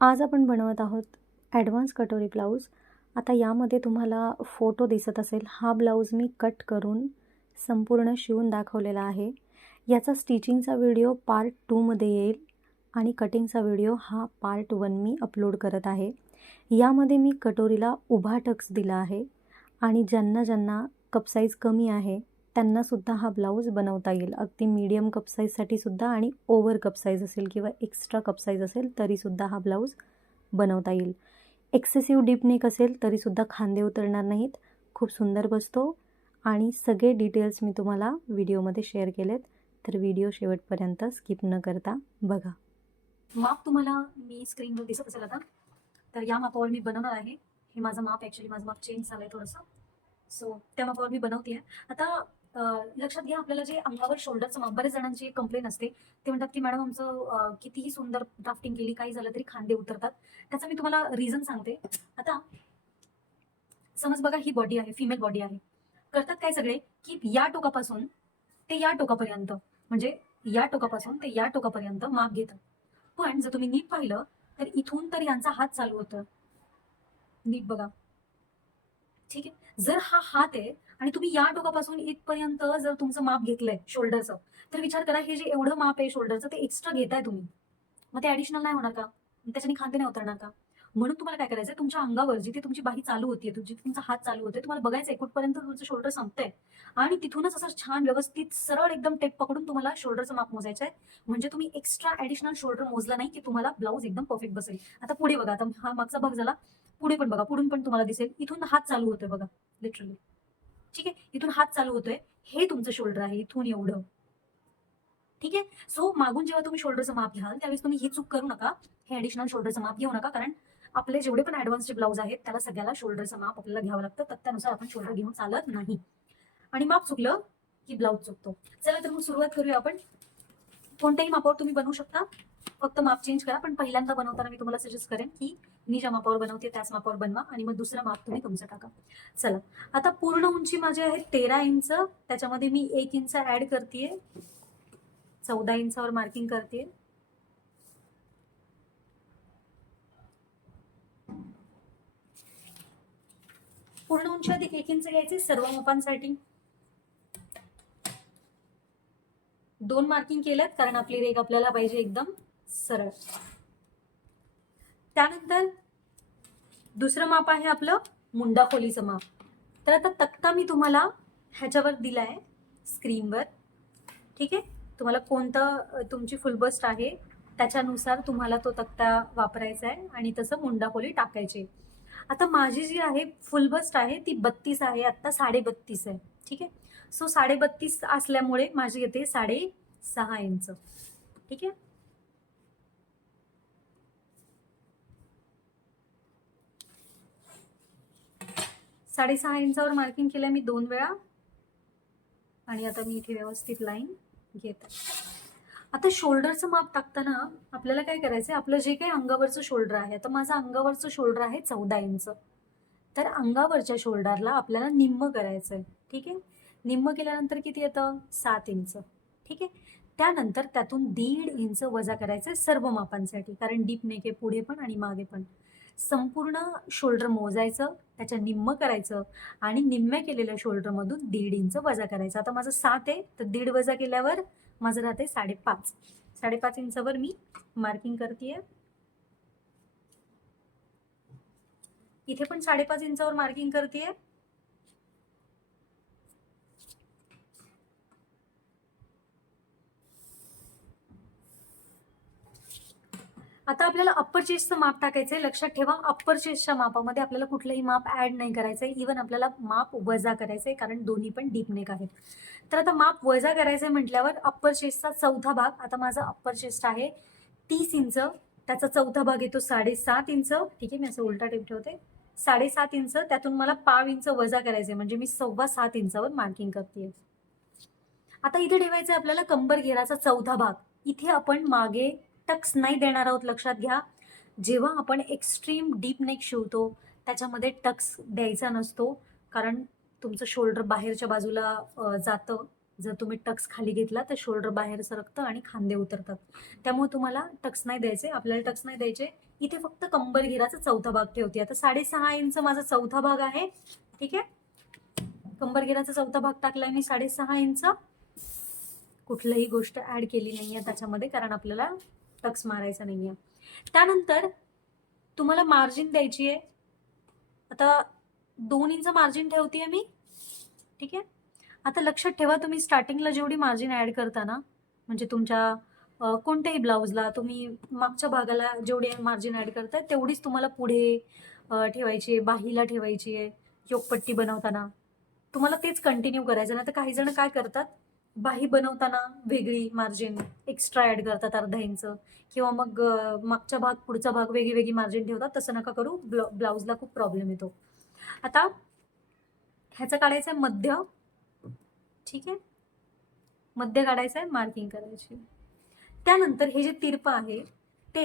आज आपण बनवत आहोत ॲडव्हान्स कटोरी ब्लाऊज. आता यामध्ये तुम्हाला फोटो दिसत असेल, हा ब्लाऊज मी कट करून संपूर्ण शिवून दाखवलेला आहे. याचा स्टिचिंगचा व्हिडिओ पार्ट 2मध्ये येईल आणि कटिंगचा व्हिडिओ हा पार्ट 1 मी अपलोड करत आहे. यामध्ये मी कटोरीला उभा टक्स दिला आहे आणि ज्यांना ज्यांना कप साईज कमी आहे त्यांनासुद्धा हा ब्लाऊज बनवता येईल. अगदी मीडियम कप साईजसाठी सुद्धा आणि ओव्हर कप साईज असेल किंवा एक्स्ट्रा कप साईज असेल तरीसुद्धा हा ब्लाऊज बनवता येईल. एक्सेसिव्ह डीप नेक असेल तरीसुद्धा खांदे उतरणार नाहीत. खूप सुंदर बसतो आणि सगळे डिटेल्स मी तुम्हाला व्हिडिओमध्ये शेअर केलेत, तर व्हिडिओ शेवटपर्यंत स्किप न करता बघा. माप तुम्हाला मी स्क्रीनवर दिसत असेल आता. तर या मापावर मी बनवणार आहे. हे माझं माप माझं माप चेंज झालंय थोडंसं. सो त्या मापावर मी बनवते आहे. आता लक्षात घ्या, आपल्याला जे अंगावर शोल्डरचं माप, बरेच जणांची एक कंप्लेन असते. ते म्हणतात की मॅडम आमचं कितीही सुंदर ड्राफ्टिंग केली, काही झालं तरी खांदे उतरतात. त्याचं मी तुम्हाला रिझन सांगते. आता समज बघा, ही बॉडी आहे, फिमेल बॉडी आहे. करतात काय सगळे की या टोकापासून ते या टोकापर्यंत, म्हणजे या टोकापासून ते या टोकापर्यंत माप घेतात. पण जर तुम्ही नीट पाहिलं तर इथून तर यांचा हात चालू होतो. नीट बघा, ठीक आहे. जर हा हात आहे आणि तुम्ही या टोकापासून इथपर्यंत जर तुमचं माप घेतलंय शोल्डरचं, तर विचार करा, हे जे एवढं माप आहे शोल्डरचं ते एक्स्ट्रा घेताय तुम्ही, मग ते ऍडिशनल नाही होणार का? त्याच्याने खांदे नाही उतरणार का? म्हणून तुम्हाला काय करायचंय, तुमच्या अंगावर जिथे तुमची बाही चालू होतीये, जिथे तुमचा हात चालू होतोय, तुम्हाला बघायचंय कुठपर्यंत तुमचं शोल्डर संपतंय आणि तिथूनच असं छान व्यवस्थित सरळ एकदम टेप पकडून तुम्हाला शोल्डरचं माप मोजायचंय. म्हणजे तुम्ही एक्स्ट्रा ऍडिशनल शोल्डर मोजला नाही की तुम्हाला ब्लाऊज एकदम परफेक्ट बसेल. आता पुढे बघा, आता हा मागचा भाग झाला, पुढे पण बघा, पुढून पण तुम्हाला दिसेल इथून हात चालू होतोय बघा, लिटरली. ठीक आहे, इथून हात चालू होतोय, हे तुमचं शोल्डर आहे इथून एवढं. ठीक आहे. सो मागून जेव्हा तुम्ही शोल्डरचं माप घ्याल त्यावेळेस तुम्ही ही चूक करू नका, हे ऍडिशनल शोल्डरचं माप घेऊ नका. कारण आपले जेवढे पण ऍडव्हान्सचे ब्लाऊज आहेत त्याला सगळ्याला शोल्डरचं माप आपल्याला घ्यावं लागतं. तर त्यानुसार आपण शोल्डर घेऊन चालत नाही, आणि माप चुकलं की ब्लाऊज चुकतो. चला तर मग सुरुवात करूया आपण. कोणत्याही मापावर तुम्ही बनवू शकता, फक्त माप चेंज करा. पण पहिल्यांदा बनवताना मी तुम्हाला सजेस्ट करेन की मी ज्या मापावर बनवते त्याच मापावर बनवा आणि मग दुसरं माप तुम्ही तुमचं टाका. चला, आता पूर्ण उंची माझी आहे 13 इंच. त्याच्यामध्ये मी 1 इंच ऍड करतेय, 14 इंचावर मार्किंग करते. पूर्ण उंची अधिक 1 इंच घ्यायचे सर्व मापांसाठी. 2 मार्किंग केलं कारण आपली रेघ आपल्याला पाहिजे एकदम सरळ. त्यानंतर दुसरं माप आहे आपलं मुंडा खोलीचं माप. तर आता तक्ता मी तुम्हाला ह्याच्यावर दिलाय स्क्रीनवर. ठीक आहे, तुम्हाला कोणतं तुमची फुल बस्ट आहे त्याच्यानुसार तुम्हाला तो तक्ता वापरायचा आहे आणि तसं मुंडा खोली टाकायची. आता माझी जी आहे फुल बस्ट आहे ती 32 आहे, आता 32.5 आहे. ठीक आहे, सो 32.5 असल्यामुळे माझी येते 6.5 इंच. ठीक आहे, 6.5 इंचावर मार्किंग केलं मी 2 वेळा आणि आता मी इथे व्यवस्थित लाईन घेते. आता शोल्डरचं माप टाकताना आपल्याला काय करायचंय, आपलं जे काही अंगावरचं शोल्डर आहे, आता माझं अंगावरचं शोल्डर आहे 14 इंच. तर अंगावरच्या शोल्डरला आपल्याला निम्म करायचंय. ठीक आहे, निम्म केल्यानंतर किती येतं, 7 इंच. ठीक आहे, त्यानंतर त्यातून 1.5 इंच वजा करायचंय सर्व मापांसाठी, कारण डीप नेक आहे पुढे पण आणि मागे पण. संपूर्ण शोल्डर मोजायचं, त्याच्या निम्म करायचं आणि निम्म्या केलेल्या शोल्डर मधून 1.5 इंच वजा करायचं. आता माझं 7 आहे तर 1.5 वजा केल्यावर माझं राहते 5.5. 5.5 इंचावर मी मार्किंग करतेय. इथे पण 5.5 इंचावर मार्किंग करतेय. आता आपल्याला अप्पर चेस्टचं माप टाकायचंय. लक्षात ठेवा, अप्पर चेस्टच्या मापामध्ये आपल्याला कुठलंही माप ऍड नाही करायचंय, इव्हन आपल्याला माप वजा करायचंय, कारण दोन्ही पण डीप नेक आहेत. तर आता माप वजा करायचंय म्हटल्यावर अप्पर चेस्टचा चौथा भाग, आता माझा अप्पर चेस्ट आहे 30 इंच, त्याचा चौथा भाग येतो 7.5 इंच. ठीक आहे, मी असं उलटा टेप ठेवते. 7.5 इंच, त्यातून मला 0.5 इंच वजा करायचंय, म्हणजे मी 7.25 इंचावर मार्किंग करते. आता इथे ठेवायचं आपल्याला कंबर घेराचा चौथा भाग. इथे आपण मागे टक्स नाही देणार आहोत. लक्षात घ्या, जेव्हा आपण एक्स्ट्रीम डीप नेक शिवतो त्याच्यामध्ये टक्स द्यायचा नसतो, कारण तुमचं शोल्डर बाहेरच्या बाजूला जातं जर तुम्ही टक्स खाली घेतला तर शोल्डर बाहेर सरकतं आणि खांदे उतरतात. त्यामुळे तुम्हाला टक्स नाही द्यायचे, आपल्याला टक्स नाही द्यायचे. इथे फक्त कंबर घेराचा चौथा भाग ठेवते. आता 6.5 इंच माझा चौथा भाग आहे. ठीक आहे, कंबर घेराचा चौथा भाग टाकलाय मी 6.5 इंच. कुठलीही गोष्ट ऍड केली नाहीये त्याच्यामध्ये, कारण आपल्याला टक्स मारायचा नाहीये. त्यानंतर तुम्हाला मार्जिन द्यायची आहे. आता 2 इंच मार्जिन ठेवतेय मी. ठीक आहे, आता लक्षात ठेवा, तुम्ही स्टार्टिंगला जेवढी मार्जिन ऍड करता ना, म्हणजे तुमच्या कोणत्याही ब्लाऊजला तुम्ही मागच्या भागाला जेवढी मार्जिन ऍड करताय तेवढीच तुम्हाला पुढे ठेवायची आहे, बाहीला ठेवायची आहे. योगपट्टी बनवताना तुम्हाला तेच कंटिन्यू करायचं. ना तर काही जण काय करतात, बाही बनवताना वेगळी मार्जिन एक्स्ट्रा ऍड करतात अर्धा इंच, किंवा मग मागचा भाग पुढचा भाग वेगळी वेगळी मार्जिन ठेवतात. तसं नका करू, ब्लाऊजला खूप प्रॉब्लेम येतो. आता ह्याचा काढायचा मध्य. ठीक आहे, मध्य काढायचं आहे, मार्किंग करायची. त्यानंतर हे जे तिरप आहे ते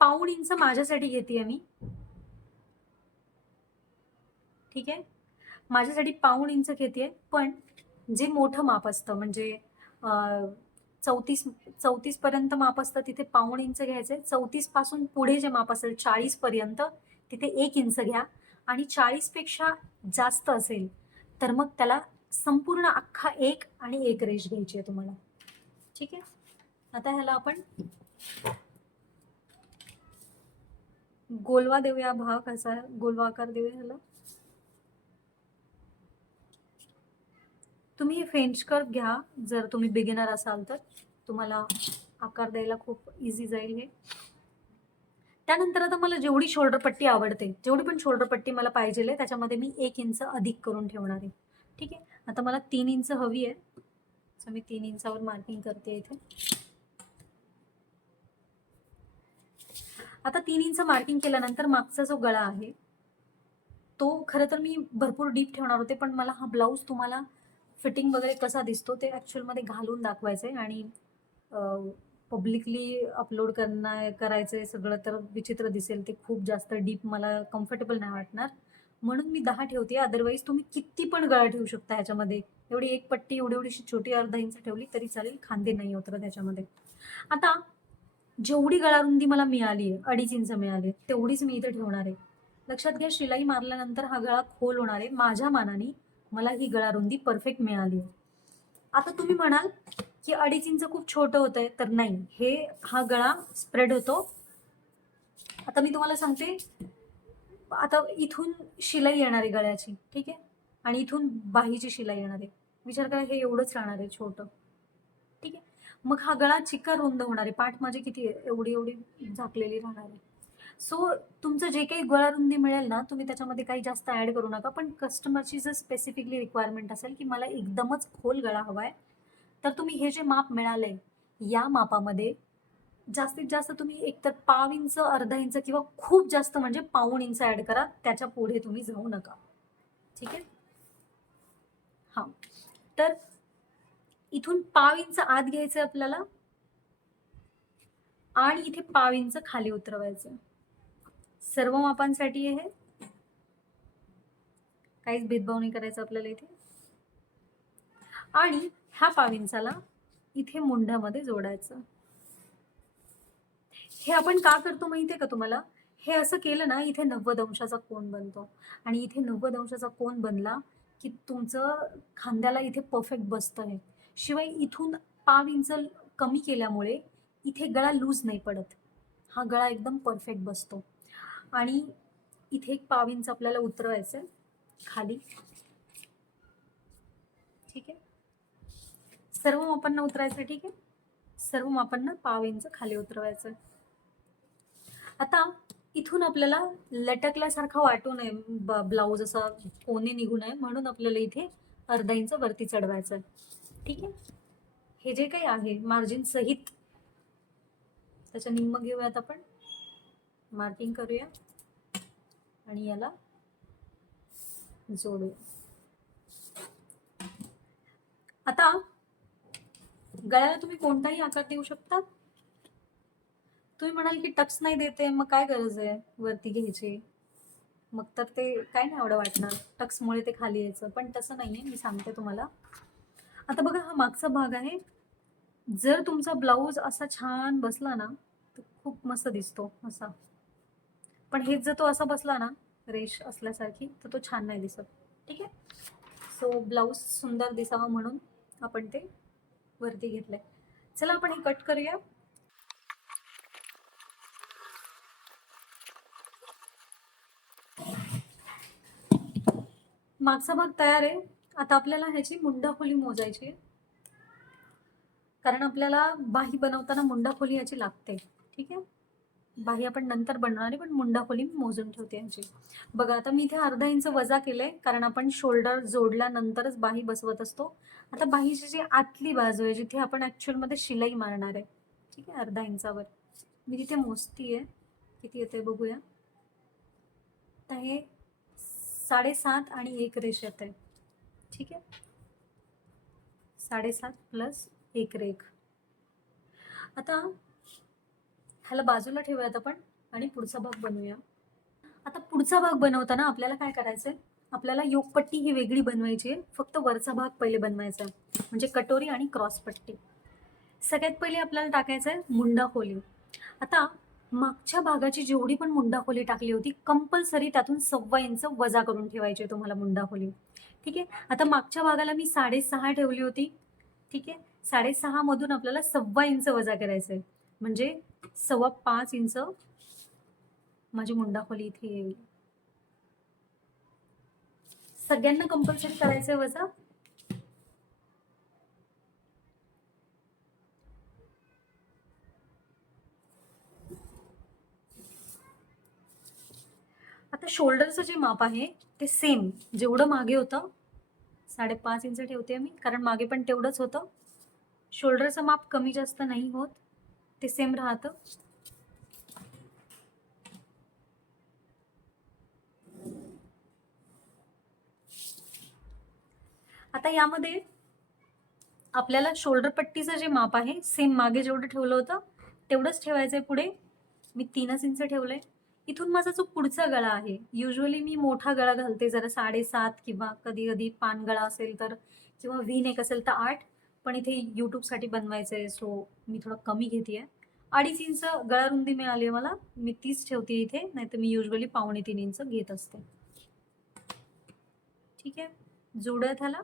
1/2 इंच माझ्यासाठी घेते मी. ठीक आहे, माझ्यासाठी 1/2 इंच घेते. पण जे मोठं माप असतं, म्हणजे 34 पर्यंत माप असतं तिथे 1/2 इंच घ्यायचे. 34 पासून पुढे जे माप असेल 40 पर्यंत तिथे 1 इंच घ्या. आणि 40 पेक्षा जास्त असेल तर मग त्याला संपूर्ण अख्खा 1 आणि 1 रेष घ्यायची आहे तुम्हाला. ठीक आहे, आता ह्याला आपण गोलवा देऊया, भाग असा गोलवा आकार देऊया ह्याला. तुम्ही हे फ्रेंच कर्व घ्या जर तुम्ही बिगिनर असाल तर, तुम्हाला आकार द्यायला खूप इझी जाईल हे. त्यानंतर आता मला जेवढी शोल्डर पट्टी आवडते, जेवढी पण शोल्डर पट्टी मला पाहिजे त्याच्यामध्ये मी 1 इंच अधिक करून ठेवणार आहे. ठीक आहे, आता मला 3 इंच हवी आहे, तर मी 3 इंचावर मार्किंग करते इथे. आता 3 इंच मार्किंग केल्यानंतर मागचा जो गळा आहे तो खरं तर मी भरपूर डीप ठेवणार होते, पण मला हा ब्लाऊज तुम्हाला फिटिंग वगैरे कसा दिसतो ते ऍक्च्युअल मध्ये घालून दाखवायचंय आणि पब्लिकली अपलोड करायचंय सगळं, तर विचित्र दिसेल ते. खूप जास्त डीप मला कम्फर्टेबल नाही वाटणार, म्हणून मी 10 ठेवते. अदरवाईज तुम्ही किती पण गळा ठेवू शकता ह्याच्यामध्ये. एवढी एक पट्टी एवढीशी छोटी अर्धा इंच ठेवली तरी चालेल, खांदे नाही उतरत ह्याच्यामध्ये. आता जेवढी गळारुंदी मला मिळाली आहे, 2.5 इंच मिळाली, तेवढीच मी इथे ठेवणार आहे. लक्षात घ्या, शिलाई मारल्यानंतर हा गळा खोल होणार आहे. माझ्या मानाने मला ही गळारुंदी परफेक्ट मिळाली. आता तुम्ही म्हणाल की 2.5 इंच खूप छोटं होतंय, तर नाही, हा गळा स्प्रेड होतो. आता मी तुम्हाला सांगते, आता इथून शिलाई येणार आहे गळ्याची. ठीक आहे, आणि इथून बाहीची शिलाई येणार आहे. विचार करा, हे एवढंच राहणार आहे छोटं. ठीक आहे, मग हा गळा चिक्का रुंद होणार आहे. पाठ माझी किती आहे, एवढी एवढी झाकलेली राहणार आहे. सो तुमचं जे काही गळारुंदी मिळेल ना, तुम्ही त्याच्यामध्ये काही जास्त ऍड करू नका. पण कस्टमरची जर स्पेसिफिकली रिक्वायरमेंट असेल की मला एकदमच खोल गळा हवाय, तर तुम्ही हे जे माप मिळालंय या मापामध्ये जास्तीत जास्त तुम्ही एकतर 1/2 इंच, अर्धा इंच किंवा खूप जास्त म्हणजे 1/2 इंच ऍड करा. त्याच्या पुढे तुम्ही जाऊ नका. ठीक आहे, हा. तर इथून 1/2 इंच आत घ्यायचं आपल्याला आणि इथे 1/2 इंच खाली उतरवायचं. सर्व मापांसाठी हे काहीच भेदभाव नाही करायचा आपल्याला इथे. आणि ह्या 1/2 इंचाला इथे मुंढ्यामध्ये जोडायचं. हे आपण का करतो माहितीये का तुम्हाला? हे असं केलं ना, इथे 90 अंशाचा कोन बनतो. आणि इथे 90 अंशाचा कोन बनला की तुमचं खांद्याला इथे परफेक्ट बसतं हे. शिवाय इथून 1/2 इंच कमी केल्यामुळे इथे गळा लूज नाही पडत. हा गळा एकदम परफेक्ट बसतो. आणि इथे एक 1/2 इंच आपल्याला उतरवायचंय खाली. ठीक आहे, सर्व मापांना उतरायचं. ठीक आहे, सर्व मापांना 1/2 इंच खाली उतरवायचं. आता इथून आपल्याला लटकल्यासारखा वाटू नये, ब्लाऊज असा कोणी निघू नये, म्हणून आपल्याला इथे अर्धा इंच वरती चढवायचं. ठीक आहे, हे जे काही आहे मार्जिन सहित त्याच्या निम्म घेऊयात आपण, मार्किंग करूया आणि याला जोडूया. आता गळ्याला तुम्ही कोणताही आकार देऊ शकता. तुम्ही म्हणाल की टक्स नाही देते, मग काय गरज आहे वरती घ्यायची? मग तर ते काय नाही एवढं वाटणार, टक्समुळे ते खाली यायचं. पण तसं नाहीये, मी सांगते तुम्हाला. आता बघा हा मागचा भाग आहे. जर तुमचा ब्लाऊज असा छान बसला ना तर खूप मस्त दिसतो असा, पण हेच जर तो असा बसला ना रेश असल्यासारखी तर तो छान नाही दिसत. ठीक आहे. सो ब्लाऊज सुंदर दिसावा म्हणून आपण ते वरती घेतलंय. चला आपण हे कट करूया. मागचा भाग तयार आहे. आता आपल्याला ह्याची मुंडा खोली मोजायची आहे, कारण आपल्याला बाही बनवताना मुंडा खोली याची लागते. ठीक आहे. बाही आपण नंतर बनवणार आहे, पण मुंडा खोली मी मोजून ठेवते ह्याची. बघा आता मी इथे अर्धा इंच वजा केलंय, कारण आपण शोल्डर जोडल्यानंतरच बाही बसवत असतो. आता बाहीची जी आतली बाजू आहे जिथे आपण ऍक्च्युअल मध्ये शिलाई मारणार आहे, ठीक आहे, अर्धा इंचावर मी तिथे मोजतीये किती येते बघूया. तर हे 7.5 आणि 1 रेष येते. ठीक आहे. 7.5 प्लस 1 रेख. आता ह्याला बाजूला ठेवूयात आपण आणि पुढचा भाग बनवूया. आता पुढचा भाग बनवताना आपल्याला काय करायचंय, आपल्याला योगपट्टी ही वेगळी बनवायची आहे. फक्त वरचा भाग पहिले बनवायचा आहे, म्हणजे कटोरी आणि क्रॉस पट्टी. सगळ्यात पहिले आपल्याला टाकायचं आहे मुंडा खोली. आता मागच्या भागाची जेवढी पण मुंडा खोली टाकली होती कंपल्सरी त्यातून 1.25 इंच वजा करून ठेवायची तुम्हाला मुंडा खोली. ठीक आहे. आता मागच्या भागाला मी 6.5 ठेवली होती. ठीक आहे. 6.5 मधून आपल्याला 1.25 इंच वजा करायचंय, म्हणजे 5.25 इंच माझी मुंडा खोली इथे येईल. सगळ्यांना कंपल्सरी करायचंय वजा. आता शोल्डरचं जे माप आहे ते सेम जेवढं मागे होतं 5.5 इंच ठेवते मी, कारण मागे पण तेवढंच होतं. शोल्डरचं माप कमी जास्त नाही होत, ते सेम राहतं. आता यामध्ये आपल्याला शोल्डर पट्टीचं जे माप आहे सेम मागे जेवढं ठेवलं होतं तेवढंच ठेवायचंय. पुढे मी 3 इंच ठेवलंय. इथून माझा जो पुढचा गळा आहे, युजली मी मोठा गळा घालते, जरा 7.5 किंवा कधी कधी पान गळा असेल तर, किंवा व्ही नेक असेल तर 8, पण इथे युट्यूबसाठी बनवायचंय सो मी थोडं कमी घेतेय. 2.5 इंच गळा रुंदी मिळाली मला, मी 30 ठेवते इथे, नाहीतर मी युजली 2.25 इंच घेत असते. ठीक आहे. जोडत ह्याला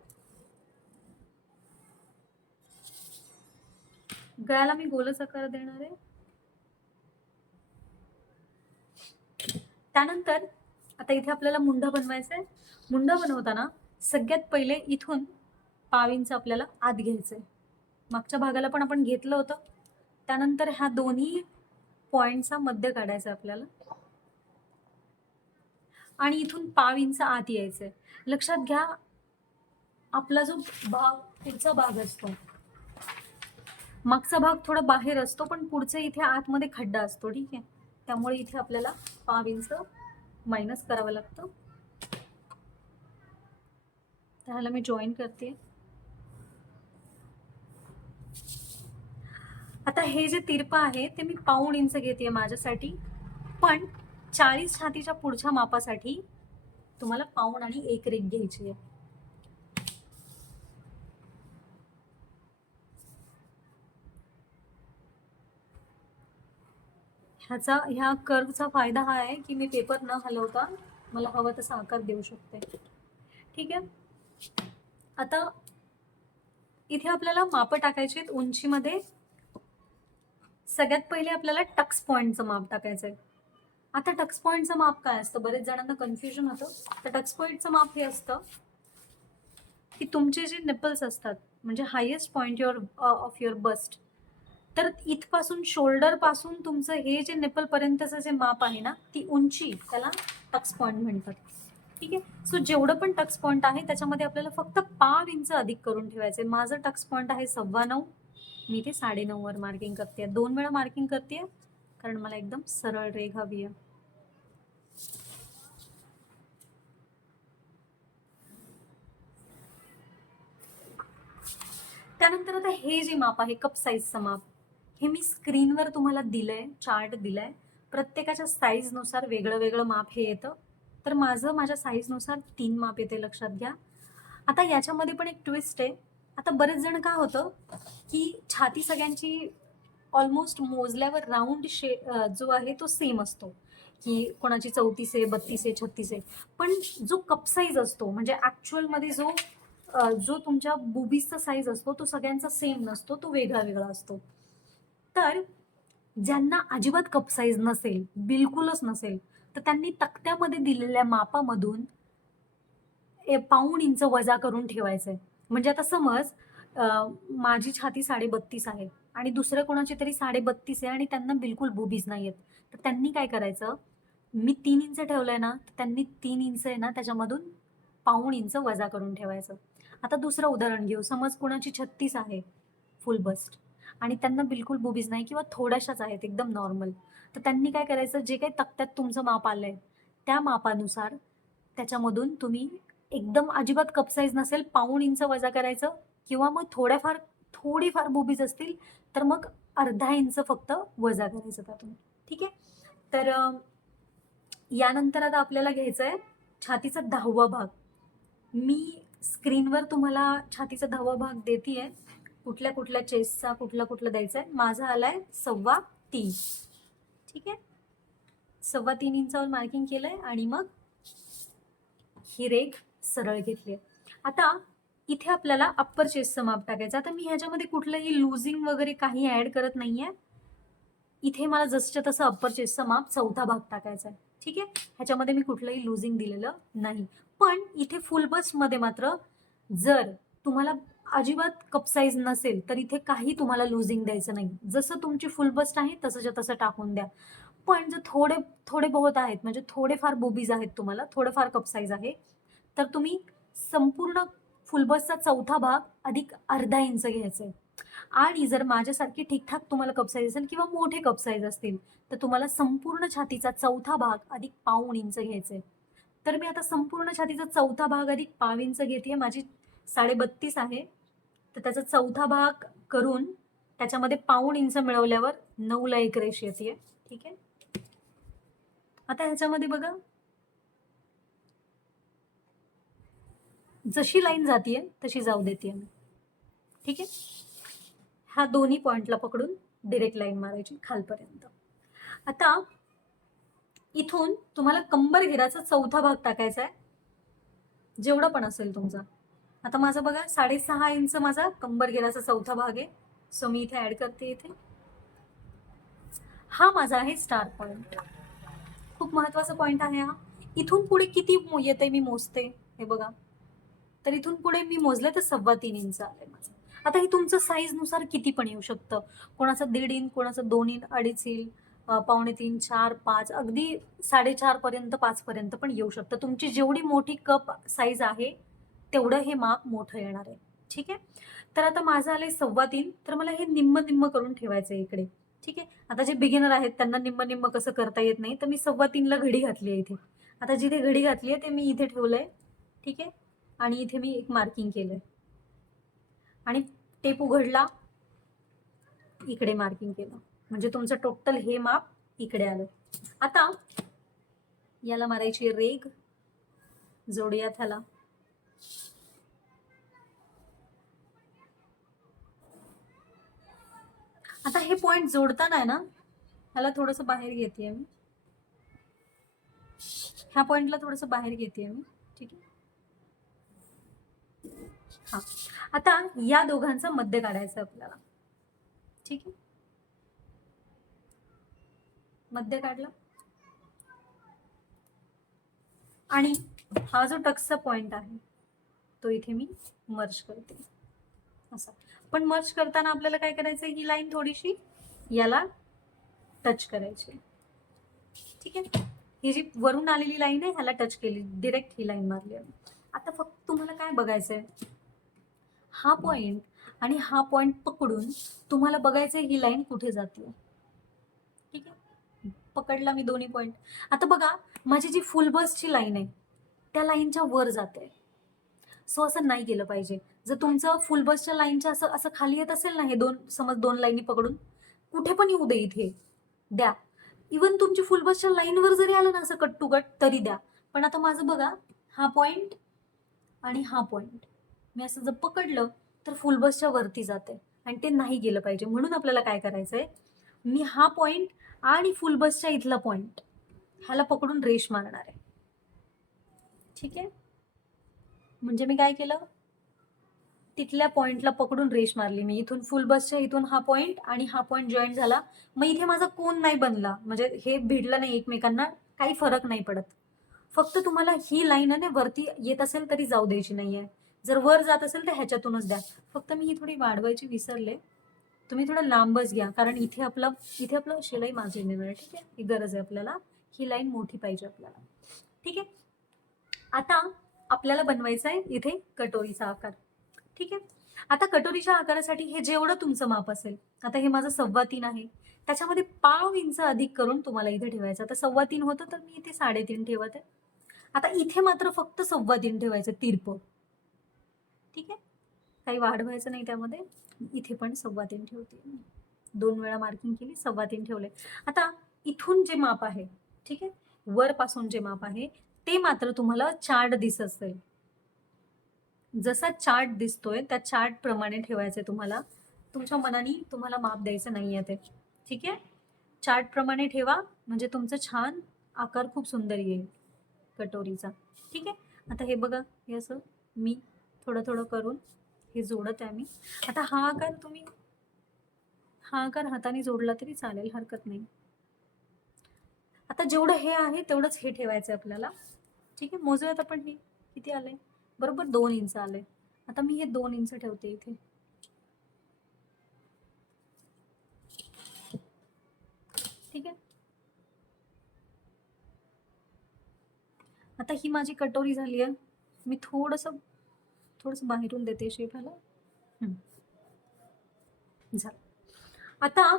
गळ्याला मी गोलच आकार देणार आहे. त्यानंतर आता इथे आपल्याला मुंडा बनवायचा आहे. मुंडा बनवताना सगळ्यात पहिले इथून 1/2 इंच आपल्याला आत घ्यायचंय. मागच्या भागाला पण आपण घेतलं होतं. त्यानंतर ह्या दोन्ही पॉइंटचा मध्य काढायचा आपल्याला आणि इथून 1/2 इंच आत यायचंय. लक्षात घ्या, आपला जो भाग पुढचा भाग असतो, मागचा भाग थोडा बाहेर असतो पण पुढचा इथे आतमध्ये खड्डा असतो. ठीक आहे. त्यामुळे इथे आपल्याला 1/2 इंच मायनस करावं लागतं. त्याला मी जॉईन करते. आता हे जे तिरपा आहे ते मी 1/2 इंच घेते माझ्यासाठी, पण 40 छातीच्या पुढच्या मापासाठी तुम्हाला 1/2 आणि 1 रेघ घ्यायची आहे. ह्या कर्वचा फायदा हा आहे की मी पेपर न हलवता मला हवा तसा आकार देऊ शकते. ठीक आहे. आता इथे आपल्याला माप टाकायची आहेत उंचीमध्ये. सगळ्यात पहिले आपल्याला टक्स पॉइंटचं माप टाकायचंय. आता टक्स पॉइंटचं माप काय असतं, बरेच जणांना कन्फ्युजन होतं. तर टक्स पॉइंटचं माप हे असतं की तुमचे जे निपल्स असतात, म्हणजे highest point of your bust, तर इथपासून शोल्डर पासून तुमचं हे जे निपल पर्यंतचं जे माप आहे ना, ती उंची, त्याला टक्स पॉइंट म्हणतात. ठीक आहे. सो जेवढं पण टक्स पॉइंट आहे त्याच्यामध्ये आपल्याला फक्त 1/2 इंच अधिक करून ठेवायचंय. माझं टक्स पॉइंट आहे 9.25, मी ते 9.5 वर मार्किंग करते. 2 वेळा मार्किंग करते कारण मला एकदम सरळ रेघ हवी आहे. त्यानंतर आता हे जे माप आहे कप साईजचं माप, हे मी स्क्रीनवर तुम्हाला दिलंय, चार्ट दिलाय. प्रत्येकाच्या साईजनुसार वेगळं वेगळं माप हे येतं. तर माझं माझ्या साईजनुसार 3 माप येते, लक्षात घ्या. आता याच्यामध्ये पण एक ट्विस्ट आहे. आता बरेच जण काय होतं की छाती सगळ्यांची ऑलमोस्ट मोजल्यावर राऊंड जो आहे तो सेम असतो, की कोणाची 34 आहे, 32 आहे, 36 आहे. पण जो कप साईज असतो म्हणजे ऍक्च्युअल मध्ये जो तुमच्या बुबीजचा साईज असतो तो सगळ्यांचा सेम नसतो, तो वेगळा वेगळा असतो. तर ज्यांना अजिबात कप साईज नसेल, बिलकुलच नसेल, तर त्यांनी तक्त्यामध्ये दिलेल्या मापामधून पाऊण इंच वजा करून ठेवायचंय. म्हणजे आता समज माझी छाती 32.5 आहे आणि दुसऱ्या कोणाची तरी 32.5 आहे आणि त्यांना बिलकुल बुबीज नाहीयेत. तर त्यांनी काय करायचं, मी 3 इंच ठेवलंय ना, तर त्यांनी 3 इंच आहे ना त्याच्यामधून पाऊण इंच वजा करून ठेवायचं. आता दुसरं उदाहरण घेऊ. समज कोणाची 36 आहे फुल बस्ट आणि त्यांना बिलकुल बुबीज नाही किंवा थोड्याशाच आहेत एकदम नॉर्मल. तर त्यांनी काय करायचं, जे काही तक्त्यात तुमचं माप आलंय त्या मापानुसार त्याच्यामधून तुम्ही एकदम अजिबात कप साईज नसेल पाऊण इंच वजा करायचं, किंवा मग थोडीफार बुबीज असतील तर मग अर्धा इंच फक्त वजा करायचं त्यातून. ठीक आहे. तर यानंतर आता आपल्याला घ्यायचं आहे छातीचा 10वा भाग. मी स्क्रीनवर तुम्हाला छातीचा 10वा भाग देतीये, कुठल्या कुठल्या चेस्टचा कुठला द्यायचा आहे. माझा आलाय 3.25. ठीक आहे. 3.25 इंचावर मार्किंग केलंय आणि मग ही रेघ सरळ घेतली. आता इथे आपल्याला अप्पर चेस्टचं माप टाकायचं. आता मी ह्याच्यामध्ये कुठलंही लुझिंग वगैरे काही ऍड करत नाहीये. इथे मला जसच्या तसं अप्पर चेस्टचं माप 4था भाग टाकायचा आहे. ठीक आहे. ह्याच्यामध्ये मी कुठलंही लुझिंग दिलेलं नाही. पण इथे फुल बस्ट मध्ये मात्र जर तुम्हाला अजिबात कप साईज नसेल तर इथे काही तुम्हाला लुझिंग द्यायचं नाही. जसं तुमची फुल बस्ट आहे तसंच्या तसं टाकून द्या. पण जर थोडे बहुत आहेत म्हणजे थोडेफार बुबीज आहेत, तुम्हाला थोडेफार कप साईज आहे, तर तुम्ही संपूर्ण फुलबसचा 4था भाग अधिक अर्धा इंच घ्यायचंय. आणि जर माझ्यासारखी ठीकठाक तुम्हाला कप साईज असेल किंवा मोठे कप साईज असतील तर तुम्हाला संपूर्ण छातीचा 4था भाग अधिक पाऊण इंच घ्यायचंय. तर मी आता संपूर्ण छातीचा 4था भाग अधिक पाव इंच घेतेय. माझी 32.5 आहे, तर त्याचा 4था भाग करून त्याच्यामध्ये पाऊण इंच मिळवल्यावर 9 ला एक रेष येते. ठीक आहे. आता ह्याच्यामध्ये बघा, जशी लाईन जातीये तशी जाऊ देते मी. ठीक आहे. हा दोन्ही पॉइंटला पकडून डिरेक्ट लाईन मारायची खालपर्यंत. आता इथून तुम्हाला कंबर घेराचा 4था भाग टाकायचा आहे, जेवढा पण असेल तुमचा. आता माझा बघा 6.5 इंच माझा कंबर घेराचा 4था भाग आहे. सो मी इथे ऍड करते. इथे हा माझा आहे स्टार पॉइंट. खूप महत्वाचा पॉइंट आहे हा. इथून पुढे किती येते मी मोजते, हे बघा. तर इथून पुढे मी मोजलं तर 3.25 इंच आलंय माझं. आता हे तुमचं साईज नुसार किती पण येऊ शकतं. कोणाचं 1.5 इंच, कोणाचं 2 इंच, 2.5 इंच, 3.25, 4, 5, अगदी 4.5 पर्यंत, 5 पर्यंत पण येऊ शकतं. तुमची जेवढी मोठी कप साईज आहे तेवढं हे माप मोठं येणार आहे. ठीक आहे. तर आता माझं आलंय 3.25, तर मला हे निम्म निम्म करून ठेवायचं इकडे. ठीक आहे. आता जे बिगिनर आहेत त्यांना निम्म निम्म कसं करता येत नाही, तर मी 3.25 ला घडी घातली आहे इथे. आता जिथे घडी घातली आहे ते मी इथे ठेवलंय. ठीक आहे. आणि इथे मी एक मार्किंग केलंय आणि टेप उघडला, इकडे मार्किंग केलं, म्हणजे तुमचं टोटल हे माप इकडे आलं. आता याला मारायची रेघ, जोडूया त्याला. आता हे पॉइंट जोडताना आहे ना, ह्याला थोडस बाहेर घेते मी, ह्या पॉइंटला थोडस बाहेर घेते मी. ठीक आहे. हा, आता या दोघांचा मध्य काढायचा आपल्याला. ठीक आहे. मध्य काढला आणि हा जो टक्सचा पॉइंट आहे तो इथे मी मर्ज करते असा. पण मर्ज करताना आपल्याला काय करायचं, ही लाईन थोडीशी याला टच करायची. ठीक आहे. ही जी वरून आलेली लाईन आहे ह्याला टच केली, डिरेक्ट ही लाईन मारली. आता फक्त तुम्हाला काय बघायचंय, हा पॉइंट आणि हा पॉइंट पकडून तुम्हाला बघायचंय ही लाईन कुठे जाते. ठीक आहे. पकडला मी दोन्ही पॉइंट. आता बघा, माझी जी फुल बसची लाईन आहे त्या लाईनच्या वर जाते. सो असं नाही केलं पाहिजे. जर तुमचं फुल बसच्या लाईनच्या असं असं खाली येत असेल ना, हे समज दोन लाईनी पकडून कुठे पण येऊ दे इथे द्या. इवन तुमची फुल बसच्या लाईनवर जरी आलं ना असं कट टू कट तरी द्या. पण आता माझं बघा, हा पॉइंट आणि हा पॉइंट मी असं जर पकडलं तर फुल बसच्या वरती जाते आणि ते नाही गेलं पाहिजे. म्हणून आपल्याला काय करायचंय, मी हा पॉइंट आणि फुल बसच्या इथला पॉइंट ह्याला पकडून रेष मारणार आहे. ठीक आहे, म्हणजे मी काय केलं, तिथल्या पॉइंटला पकडून रेष मारली मी. इथून फुल बसच्या इथून हा पॉइंट आणि हा पॉइंट जॉईन झाला. मग इथे माझा कोन नाही बनला, म्हणजे हे भिडलं नाही एकमेकांना, काही फरक नाही पडत. फक्त तुम्हाला ही लाईन आहे ना वरती येत असेल तरी जाऊ द्यायची नाहीये. जर वर जात असेल तर ह्याच्यातूनच द्या. फक्त मी ही थोडी वाढवायची विसरले. तुम्ही थोडं लांबच घ्या, कारण इथे आपलं शिलाई मार्जिन येणार आहे. ठीक आहे, ही गरज आहे आपल्याला, ही लाईन मोठी पाहिजे आपल्याला. ठीक आहे, आता आपल्याला बनवायचं आहे इथे कटोरीचा आकार. ठीक आहे, आता कटोरीच्या आकारासाठी हे जेवढं तुमचं माप असेल, आता हे माझं 3.25 आहे, त्याच्यामध्ये पाव इंच अधिक करून तुम्हाला इथे ठेवायचं. आता 3.25 होतं तर मी इथे 3.5 ठेवत आहे. आता इथे मात्र फक्त 3.25 ठेवायचं तिरपं. ठीक आहे, काही वाढवायचं नाही त्यामध्ये. इथे पण 3.25 ठेवते, 2 वेळा मार्किंग केली, 3.25 ठेवले. आता इथून जे माप आहे, ठीक आहे, वरपासून जे माप आहे ते मात्र तुम्हाला चार्ट दिसत असेल, जसा चार्ट दिसतोय त्या चार्ट प्रमाणे ठेवायचंय तुम्हाला. तुमच्या मनाने तुम्हाला माप द्यायचं नाहीये ते. ठीक आहे, चार्ट प्रमाणे ठेवा, म्हणजे तुमचं छान आकार खूप सुंदर येईल कटोरीचा. ठीक आहे, आता हे बघा, हे असं मी थोडं थोडं करून हे जोडत आहे मी. आता हा आकार हाताने जोडला तरी चालेल, हरकत नाही. आता जेवढं हे आहे तेवढंच हे ठेवायचं आपल्याला. ठीक आहे, मोजूयात आपण. हे किती आलंय, बरोबर 2 इंच आलंय. आता मी हे 2 इंच ठेवते इथे. ठीक आहे, आता ही माझी कटोरी झाली आहे. मी थोडस बाहेरून देते शेप ह्याला. झालं. आता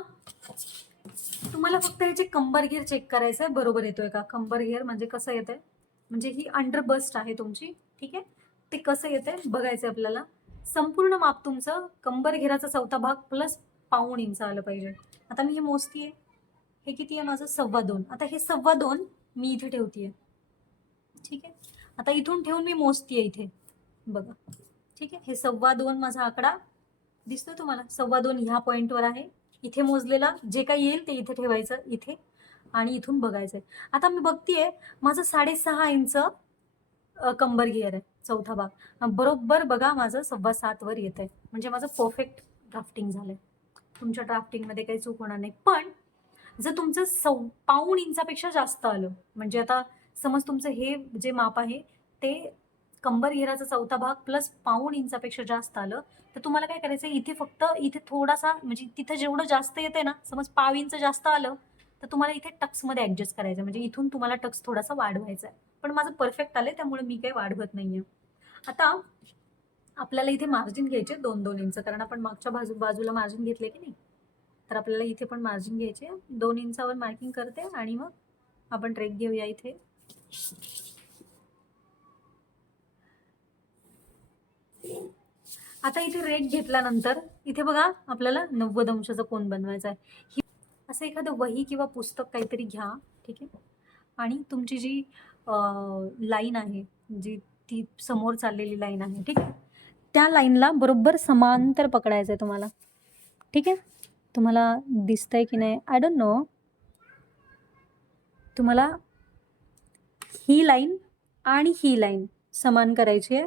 तुम्हाला फक्त ह्याचे कंबर घेर चेक करायचं आहे, बरोबर येतोय का. कंबर घेर म्हणजे कसं येतंय, म्हणजे ही अंडर बस्ट आहे तुमची. ठीक आहे, ते कसं येतंय बघायचं आपल्याला. संपूर्ण माप तुमचं कंबर घेराचा 4था भाग प्लस पाऊण इंच आलं पाहिजे. आता मी हे मोजतीये, हे किती आहे माझं 2.25. आता हे 2.25 मी इथे ठेवतीये. ठीक आहे, आता इथून ठेवून मी मोजतीये इथे बघा. ठीक आहे, हे 2.25 माझा आकडा दिसतोय तुम्हाला. 2.25 ह्या पॉइंटवर आहे. इथे मोजलेला जे काही येईल ते इथे ठेवायचं इथे, आणि इथून बघायचंय. आता मी बघतीये माझं 6.5 इंच कंबर घेर आहे, 4था भाग बरोबर. बघा माझं 7.25 वर येत आहे, म्हणजे माझं परफेक्ट ड्राफ्टिंग झालंय. तुमच्या ड्राफ्टिंग मध्ये काही चूक होणार नाही. पण जर तुमचं पाऊण इंचापेक्षा जास्त आलं, म्हणजे आता समज तुमचं हे जे माप आहे ते कंबर घेराचा 4था भाग प्लस पाऊण इंचापेक्षा जास्त आलं, तर तुम्हाला काय करायचं, इथे फक्त इथे थोडासा, म्हणजे तिथे जेवढं जास्त येते ना, समज पाव इंच जास्त आलं तर तुम्हाला इथे टक्स मध्ये ऍडजस्ट करायचं, म्हणजे इथून तुम्हाला टक्स थोडासा वाढवायचा आहे. पण माझं परफेक्ट आलंय त्यामुळे मी काही वाढवत नाहीये. आता आपल्याला इथे मार्जिन घ्यायचे 2-2 इंच, कारण आपण मागच्या बाजूला मार्जिन घेतले की नाही, तर आपल्याला इथे पण मार्जिन घ्यायचे. 2 इंचावर मार्किंग करते आणि मग आपण रेख घेऊया इथे. आता इथे रेख घेतल्यानंतर इथे बघा आपल्याला 90 अंशाचा कोन बनवायचा आहे. असं एखादं वही किंवा पुस्तक काहीतरी घ्या. ठीक आहे, आणि तुमची जी लाईन आहे, जी ती समोर चाललेली लाईन आहे, ठीक आहे, त्या लाईनला बरोबर समांतर पकडायचं आहे तुम्हाला. ठीक आहे, तुम्हाला दिसतंय की नाही आय डोंट नो. तुम्हाला ही लाईन आणि ही लाईन समान करायची आहे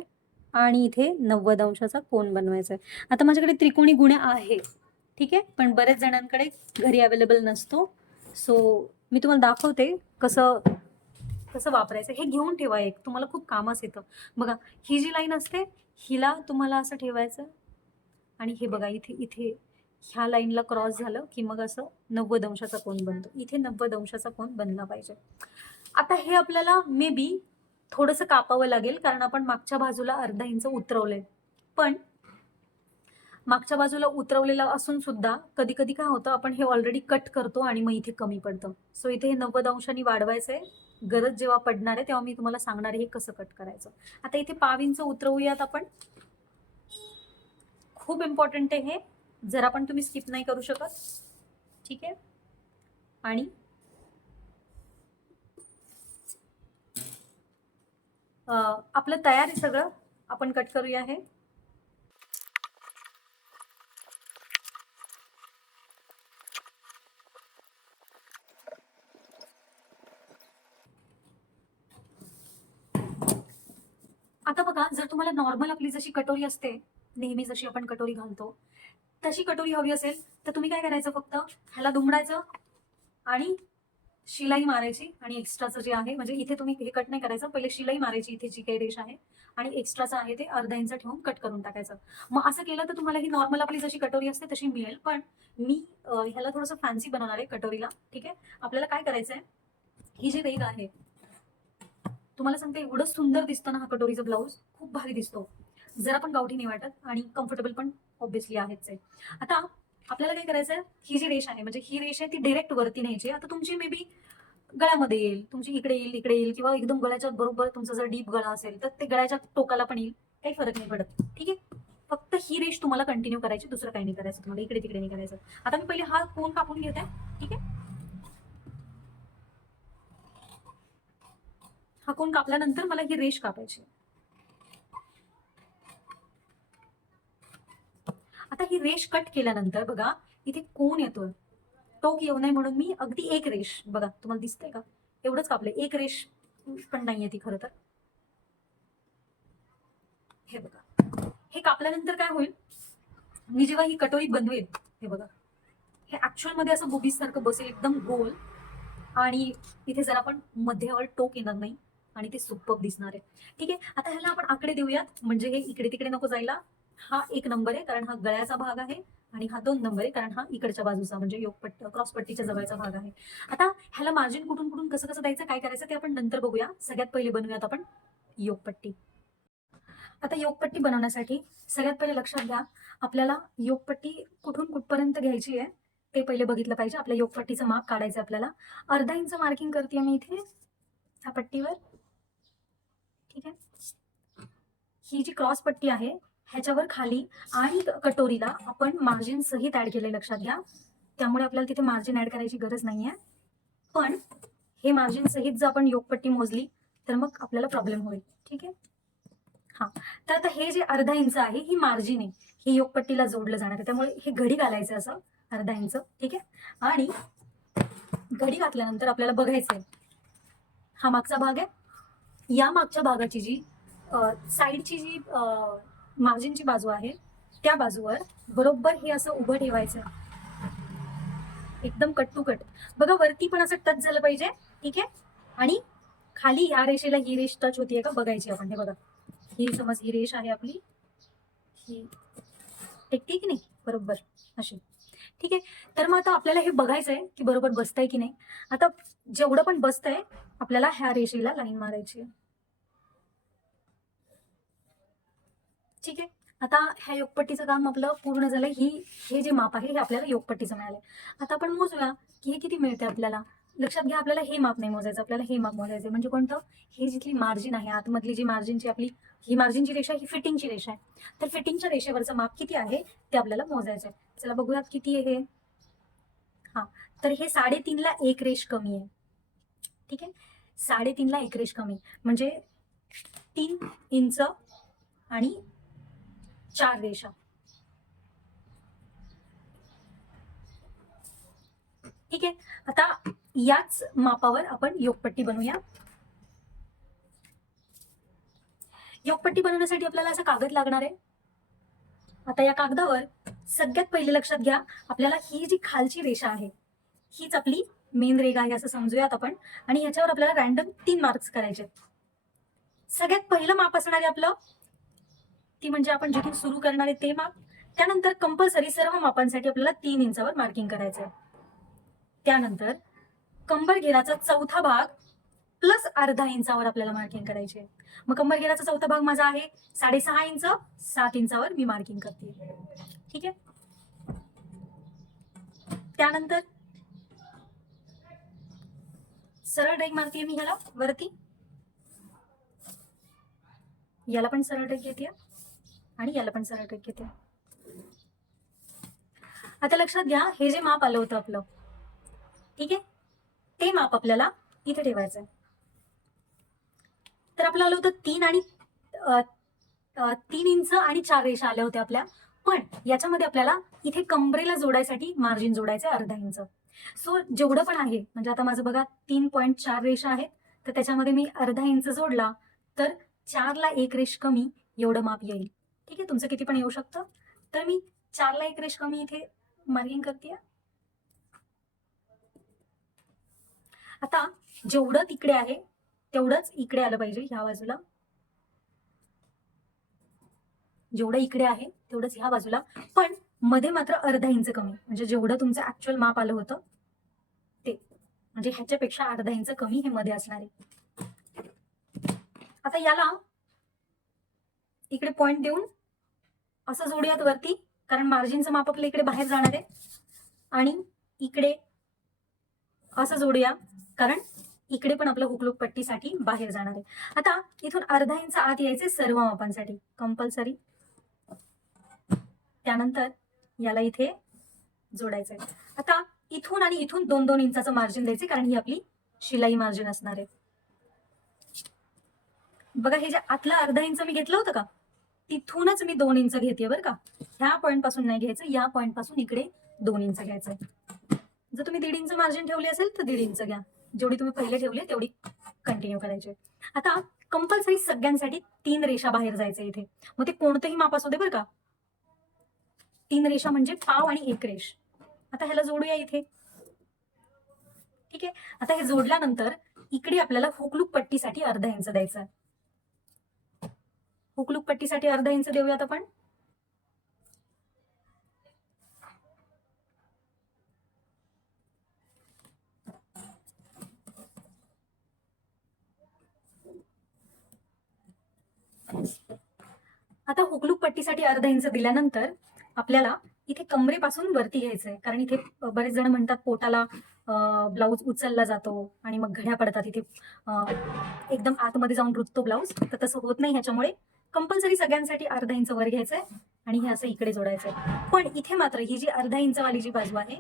आणि इथे 90 अंशाचा कोन बनवायचा आहे. आता माझ्याकडे त्रिकोणी गुण्या आहे, ठीक आहे, पण बरेच जणांकडे घरी अवेलेबल नसतो. सो मी तुम्हाला दाखवते कसं वापरायचं. हे घेऊन ठेवा, एक तुम्हाला खूप कामास येतं. बघा, ही जी लाईन असते हिला तुम्हाला असं ठेवायचं, आणि हे बघा इथे ह्या लाईनला क्रॉस झालं की मग असं 90 अंशाचा कोन बनतो. इथे 90 अंशाचा कोन बनला पाहिजे. आता हे आपल्याला मे बी थोडंसं कापावं लागेल, कारण आपण मागच्या बाजूला अर्धा इंच उतरवलंय. पण मागच्या बाजूला उतरवलेलं असून सुद्धा कधी कधी काय होतं, आपण हे ऑलरेडी कट करतो आणि मग इथे कमी पडतं. सो इथे हे 90 अंशांनी वाढवायचंय. गरज जेव्हा पडणार आहे तेव्हा मी तुम्हाला सांगणार आहे हे कसं कट करायचं. आता इथे पाव इंच उतरवूयात आपण. खूप इम्पॉर्टंट आहे हे, जरा पण तुम्ही स्किप नाही करू शकत. ठीक आहे, आणि आपलं तयार आहे सगळं. आपण कट करूया हे. आता बघा, जर तुम्हाला नॉर्मल आपली जशी कटोरी असते, नेहमी जशी आपण कटोरी घालतो तशी कटोरी हवी असेल, तर तुम्ही काय करायचं, फक्त ह्याला दुमडायचं आणि शिलाई मारायची, आणि एक्स्ट्राचं जे आहे, म्हणजे इथे तुम्ही हे कट नाही करायचं, पहिले शिलाई मारायची इथे जी काही रेष आहे, आणि एक्स्ट्राचं आहे ते अर्धा इंच ठेवून कट करून टाकायचं. मग असं केलं तर तुम्हाला ही नॉर्मल आपली जशी कटोरी असते तशी मिळेल. पण मी ह्याला थोडंसं फॅन्सी बनवणार आहे कटोरीला. ठीक आहे, आपल्याला काय करायचंय, ही जी रेग आहे, तुम्हाला सांगते एवढं सुंदर दिसतं ना हा कटोरीचा ब्लाऊज, खूप भारी दिसतो. जरा पण गावठी नाही वाटत आणि कम्फर्टेबल पण ऑब्व्हियसली आहेच आहे. आता आपल्याला काय करायचं, ही जी रेष आहे, म्हणजे ही रेष आहे ती डायरेक्ट वरती न्यायची. आता तुमची मे बी गळ्यामध्ये येईल, तुमची इकडे येईल, इकडे येईल, किंवा एकदम गळ्याच्या बरोबर तुमचा जर डीप गळा असेल तर ते गळ्याच्या टोकाला पण येईल, काही फरक नाही पडत. ठीक आहे, फक्त ही रेष तुम्हाला कंटिन्यू करायची, दुसरं काही नाही करायचं तुम्हाला, इकडे तिकडे नाही करायचं. आता मी पहिले हा कोन कापून घेते. ठीक आहे, हा कोन कापल्यानंतर मला ही रेष कापायची. आता ही रेष कट केल्यानंतर बघा, इथे कोन येतोय, टोक येऊ नये म्हणून मी अगदी एक रेष, बघा तुम्हाला दिसतंय का, एवढंच कापलंय, एक रेष पण नाहीये ती खरं तर. हे बघा, हे कापल्यानंतर काय होईल, मी जेव्हा ही कटोरी बनवेल, हे बघा, हे ऍक्च्युअल मध्ये असं बुबीज सारखं बसेल, एकदम गोल, आणि इथे जरा पण मध्यावर टोक येणार नाही, आणि ते सुपर दिसणार आहे. ठीक आहे, आता ह्याला आपण आकडे देऊयात, म्हणजे हे इकडे तिकडे नको जायला. हा 1 नंबर आहे कारण हा गळ्याचा भाग आहे, आणि हा 2 नंबर आहे कारण हा इकडच्या बाजूचा म्हणजे योगपट्टी क्रॉसपट्टीच्या जवळचा भाग आहे. आता ह्याला मार्जिन कुठून कुठून कसं कसं द्यायचं, काय करायचं ते आपण नंतर बघूया. सगळ्यात पहिले बनवूयात आपण योगपट्टी. आता योगपट्टी बनवण्यासाठी सगळ्यात पहिले लक्षात घ्या, आपल्याला योगपट्टी कुठून कुठपर्यंत घ्यायची आहे ते पहिले बघितलं पाहिजे. आपल्या योगपट्टीचं माप काढायचं आपल्याला. अर्धा इंच मार्किंग करते मी इथे ह्या पट्टीवर. ठीक आहे, ही जी क्रॉस पट्टी आहे ह्याच्यावर खाली आणि कटोरीला आपण मार्जिन सहित ऍड केले, लक्षात घ्या. त्यामुळे आपल्याला तिथे मार्जिन ऍड करायची गरज नाहीये. पण हे मार्जिन सहित जर आपण योगपट्टी मोजली तर मग आपल्याला प्रॉब्लेम होईल. ठीक आहे, हा, तर आता हे जे अर्धा इंच आहे ही मार्जिन आहे, ही योगपट्टीला जोडलं जाणार आहे, त्यामुळे हे घडी घालायचं असं अर्धा इंच. ठीक आहे, आणि घडी घातल्यानंतर आपल्याला बघायचंय, हा मागचा भाग आहे, या मागच्या भागाची जी साईडची जी मार्जिनची बाजू आहे त्या बाजूवर बरोबर हे असं उभं ठेवायचं, एकदम कट टू कट. बघा, वरती पण असं टच झालं पाहिजे. ठीक आहे, आणि खाली ह्या रेषेला ही रेष टच होतीये का बघायची आपण. हे बघा, ही समज ही रेष आहे आपली, ही टेकते की नाही बरोबर अशी. ठीक आहे, तर मग आता आपल्याला हे बघायचंय की बरोबर बसतंय की नाही. आता जेवढं पण बसतंय आपल्याला ह्या रेषेला लाईन मारायची आहे. ठीक आहे, आता ह्या योगपट्टीचं काम आपलं पूर्ण झालं. हे जे माप आहे हे आपल्याला योगपट्टीचं मिळालंय. आता आपण मोजूया की हे किती मिळते आपल्याला. लक्षात घ्या, आपल्याला हे माप नाही मोजायचं, आपल्याला हे माप मोजायचं. म्हणजे कोणतं, हे जिथली मार्जिन आहे आतमधली जी मार्जिनची आपली ही मार्जिनची रेषा, ही फिटिंगची रेषा आहे, तर फिटिंगच्या रेषेवरचं माप किती आहे ते आपल्याला मोजायचं आहे. चला बघूयात किती आहे हे. हा, तर हे 3.5ला 1 रेष कमी आहे. ठीक आहे, 3.5ला 1 रेष कमी म्हणजे 3 इंच आणि 4 रेषा. ठीक आहे, आता याच मापावर आपण योगपट्टी बनवूया. योगपट्टी बनवण्यासाठी आपल्याला असा कागद लागणार आहे. आता या कागदावर सगळ्यात पहिले लक्षात घ्या, आपल्याला ही जी खालची रेषा आहे हीच आपली मेन रेघ आहे असं समजूयात आपण, आणि ह्याच्यावर आपल्याला रॅन्डम 3 मार्क्स करायचे. सगळ्यात पहिलं माप असणार आहे आपलं, ती म्हणजे आपण जिथून सुरू करणार आहे ते माप. त्यानंतर कंपल्सरी सर्व मापांसाठी आपल्याला 3 इंचावर मार्किंग करायचंय. त्यानंतर कंबर घेराचा चौथा भाग प्लस अर्धा इंचावर आपल्याला मार्किंग करायचे. मग कंबर घेराचा चौथा भाग माझा आहे 6.5 इंच, 7 इंचावर मी मार्किंग करते. ठीक आहे, त्यानंतर सरळ रेघ मारते मी ह्याला वरती, याला पण सरळ रेघ घेते आणि याला पण सरळ रेघ घेते. आता लक्षात घ्या, हे जे माप आलं होतं आपलं, ठीक आहे, ते माप आपल्याला इथे ठेवायचं आहे. तर आपलं आलं होतं 3 इंच आणि 4 रेषा आल्या होत्या आपल्या. पण याच्यामध्ये आपल्याला इथे कमरेला जोडायसाठी मार्जिन जोडायचं अर्धा इंच. सो जेवढं पण आहे, म्हणजे आता माझं बघा 3.4 रेषा आहेत, तर त्याच्यामध्ये मी अर्धा इंच जोडला तर 4ला 1 रेष कमी एवढं माप येईल. ठीक आहे, तुमचं किती पण येऊ शकतं. तर मी 4ला 1 रेष कमी इथे मार्किंग करते. आता जेवढं तिकडे आहे तेवढंच इकडे आलं पाहिजे ह्या बाजूला. जेवढं इकडे आहे तेवढंच ह्या बाजूला, पण मध्ये मात्र अर्धा इंच कमी, म्हणजे जेवढं तुमचं ऍक्च्युअल माप आलं होतं ते, म्हणजे ह्याच्यापेक्षा अर्धा इंच कमी हे मध्ये असणार आहे. आता याला इकडे पॉइंट देऊन असं जोडूयात वरती, कारण मार्जिनचं माप आपल्या इकडे बाहेर जाणार आहे. आणि इकडे असं जोडूया, कारण इकडे पण आपलं हुकलूक पट्टीसाठी बाहेर जाणार आहे. आता इथून अर्धा इंच आत यायचे सर्व मापांसाठी कंपल्सरी. त्यानंतर याला इथे जोडायचंय. आता इथून आणि इथून 2-2 इंचाचं मार्जिन द्यायचे, कारण ही आपली शिलाई मार्जिन असणार आहे. बघा, हे जे आतला अर्धा इंच मी घेतलं होतं का, तिथूनच मी 2 इंच घेते बरं का. ह्या पॉइंट पासून नाही घ्यायचं, या पॉइंट पासून इकडे 2 इंच घ्यायचंय. जर तुम्ही 1.5 इंच मार्जिन ठेवली असेल तर 1.5 इंच घ्या, जेवढी तुम्ही पहिले ठेवली तेवढी कंटिन्यू करायची. आता कंपल्सरी सगळ्यांसाठी 3 रेषा बाहेर जायचं इथे, मग ते कोणतंही माप असू दे बरं का. 3 रेषा म्हणजे पाव आणि 1 रेष. आता ह्याला जोडूया इथे. ठीक आहे, आता हे जोडल्यानंतर इकडे आपल्याला हुकलूक पट्टीसाठी अर्धा इंच द्यायचा. हुकलूक पट्टीसाठी अर्धा इंच देऊयात आपण. आता हुकलूक पट्टीसाठी अर्धा इंच दिल्यानंतर आपल्याला इथे कमरेपासून वरती घ्यायचंय, कारण इथे बरेच जण म्हणतात पोटाला ब्लाऊज उचलला जातो आणि मग घड्या पडतात इथे, एकदम आतमध्ये जाऊन रुततो ब्लाऊज. तर तसं होत नाही, ह्याच्यामुळे कंपल्सरी सगळ्यांसाठी अर्धा इंच वर घ्यायचंय आणि हे असं इकडे जोडायचंय. पण इथे मात्र ही जी अर्धा इंच वाली जी बाजू आहे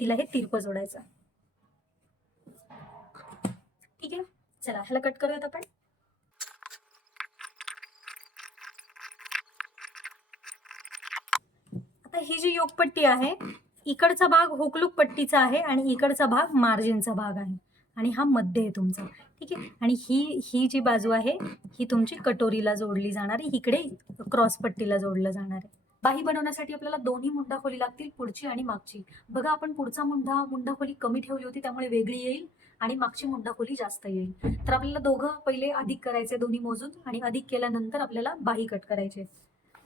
तिला हे तिरपं जोडायचं. ठीक आहे, चला ह्याला कट करूयात आपण. आता ही जी योगपट्टी आहे, इकडचा भाग हुकलूक पट्टीचा आहे आणि इकडचा भाग मार्जिनचा भाग आहे, आणि हा मध्ये आहे तुमचा. ठीक आहे, आणि ही जी बाजू आहे ही तुमची कटोरीला जोडली जाणार आहे, इकडे क्रॉस पट्टीला जोडलं जाणार आहे. बाही बनवण्यासाठी आपल्याला दोन्ही मुंडा खोली लागतील, पुढची आणि मागची. बघा, आपण पुढचा मुंडा खोली कमी ठेवली होती त्यामुळे वेगळी येईल, आणि मागची मुंडा खोली जास्त येईल. तर आपल्याला दोघं पहिले अधिक करायचे, दोन्ही मोजून, आणि अधिक केल्यानंतर आपल्याला बाही कट करायचे.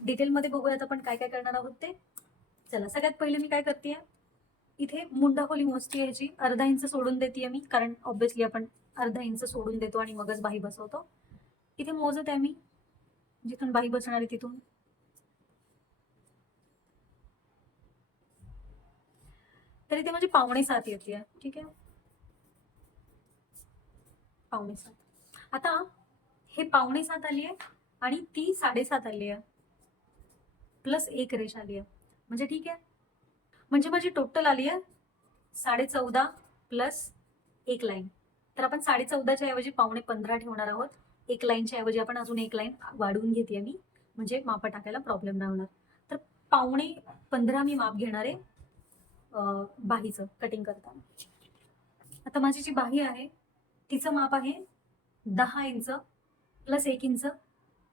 डिटेलमध्ये बघूयात आपण काय काय करणार आहोत ते. चला, सगळ्यात पहिले मी काय करते, इथे मुंडा खोली मोजते ह्याची अर्धा इंच सोडून देते मी, कारण ऑब्व्हियसली आपण अर्धा इंच सोडून देतो आणि मगच बाही बसवतो. इथे मोजत आहे मी जिथून बाही बसणार आहे तिथून. तर इथे म्हणजे 5.75 येते. ठीक आहे, 5.75. आता हे 5.75 आली आहे आणि ती 7.5 आली आहे, प्लस 1 रेष आली आहे, म्हणजे ठीक आहे. म्हणजे माझी टोटल आली आहे 14.5 प्लस 1 लाईन. तर आपण 14.5च्या ऐवजी 15.25 ठेवणार आहोत. 1 लाईनच्या ऐवजी आपण अजून 1 लाईन वाढवून घेते मी, म्हणजे माप टाकायला प्रॉब्लेम नाही होणार. तर 15.25 मी माप घेणार आहे बाहीचं कटिंग करताना. आता माझी जी बाही आहे तिचं माप आहे 10 इंच प्लस 1 इंच,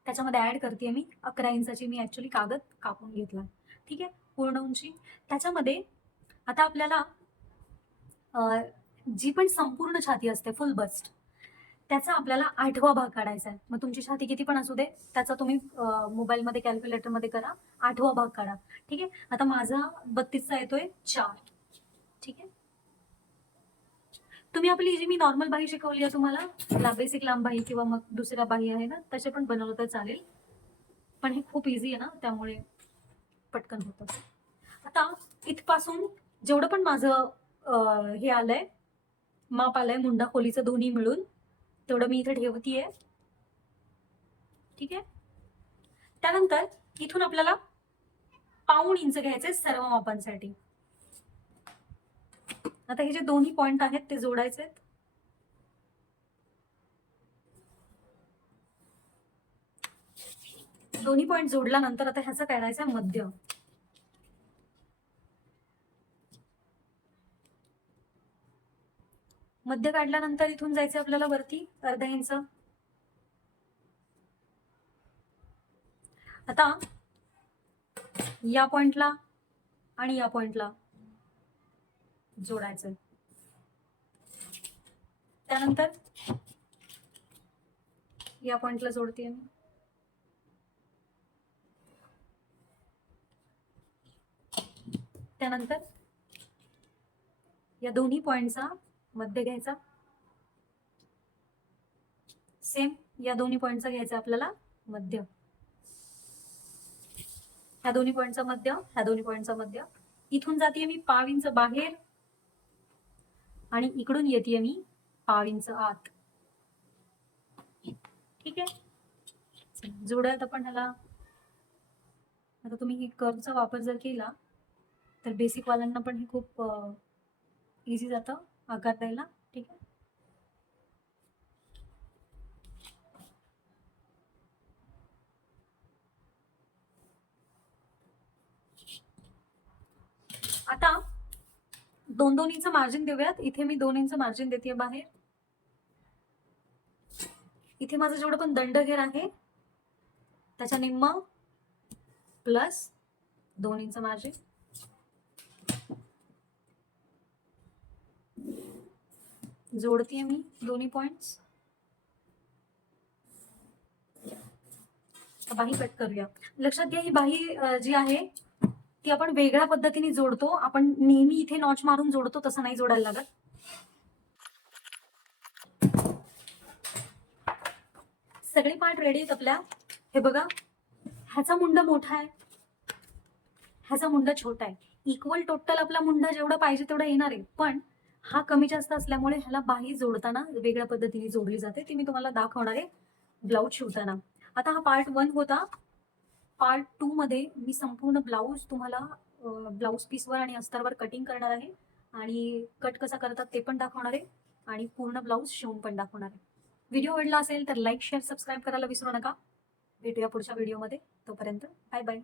त्याच्यामध्ये ऍड करते मी 11 इंचाची मी ऍक्च्युली कागद कापून घेतला. ठीक आहे, पूर्ण उंची. त्याच्यामध्ये आता आपल्याला जी पण संपूर्ण छाती असते फुल बस्ट, त्याचा आपल्याला 8वा भाग काढायचा आहे. मग तुमची छाती किती पण असू दे, त्याचा तुम्ही मोबाईलमध्ये कॅल्क्युलेटरमध्ये करा, 8वा भाग काढा. ठीक आहे, आता माझा 32चा येतोय 4. ठीक आहे, तुम्ही आपली जी मी नॉर्मल बाही शिकवली आहे तुम्हाला, बेसिक लांब बाही किंवा मग दुसऱ्या बाही आहे ना, तसे पण बनवलं तर चालेल, पण हे खूप इझी आहे ना, त्यामुळे पटकन होतं. आता इथपासून जेवढं पण माझं हे आलंय माप आलंय मुंडा खोलीचं दोन्ही मिळून, तेवढं मी इथे ठेवतीये. ठीक आहे, त्यानंतर इथून आपल्याला 1.5 इंच घ्यायचे सर्व मापांसाठी. आता हे जे दोन्ही पॉइंट आहेत ते जोडायचे. दोन्ही पॉइंट जोडल्यानंतर आता ह्याचा काढायचा मध्य. मध्य काढल्यानंतर इथून जायचं आपल्याला वरती अर्धा इंच. आता या पॉइंटला आणि या पॉइंटला जोडायचं. त्यानंतर या पॉइंटला जोडते मी. त्यानंतर या दोन्ही पॉइंटचा मध्य घ्यायचा. सेम या दोन्ही पॉइंटचा घ्यायचा आपल्याला मध्य. ह्या दोन्ही पॉइंटचा मध्य, ह्या दोन्ही पॉइंटचा मध्य. इथून जाते मी 1.5 इंच बाहेर आणि इकडून येते मी 1.5 इंच आत. ठीक आहे, जोडत आपण ह्याला. आता तुम्ही कर्वचा वापर जर केला तर बेसिक वाल्यांना पण हे खूप इझी जातं आकार द्यायला. ठीक आहे, आता 2-2 इंच मार्जिन देऊयात. इथे मी 2 इंच मार्जिन देते बाहेर. इथे माझं जेवढं पण दंडघेर आहे त्याच्या निम्म प्लस 2 इंच मार्जिन. जोडतीये मी दोन्ही पॉइंट्स. बाही कट करूया. लक्षात घ्या, ही बाही जी आहे ती आपण वेगळ्या पद्धतीने जोडतो. आपण नेहमी इथे नॉच मारून जोडतो तसं नाही जोडायला लागत. सगळे पार्ट रेडी आहेत आपल्या. हे बघा, ह्याचा मुंडा मोठा आहे, ह्याचा मुंडा छोटा आहे. इक्वल टोटल आपला मुंडा जेवढा पाहिजे तेवढा येणार आहे, पण हा कमी जास्त असल्यामुळे ह्याला बाही जोडताना वेगळ्या पद्धतीने जोडली जाते. ती मी तुम्हाला दाखवणार आहे ब्लाऊज शिवताना. आता हा पार्ट 1 होता. पार्ट 2 मध्ये मी संपूर्ण ब्लाऊज तुम्हाला ब्लाऊज पीसवर आणि अस्तरवर कटिंग करणार आहे आणि कट कसा करतात ते पण दाखवणार आहे आणि पूर्ण ब्लाऊज शिवून पण दाखवणार आहे. व्हिडिओ आवडला असेल तर लाईक, शेअर, सबस्क्राईब करायला विसरू नका. भेटूया पुढच्या व्हिडिओमध्ये. तोपर्यंत बाय बाय.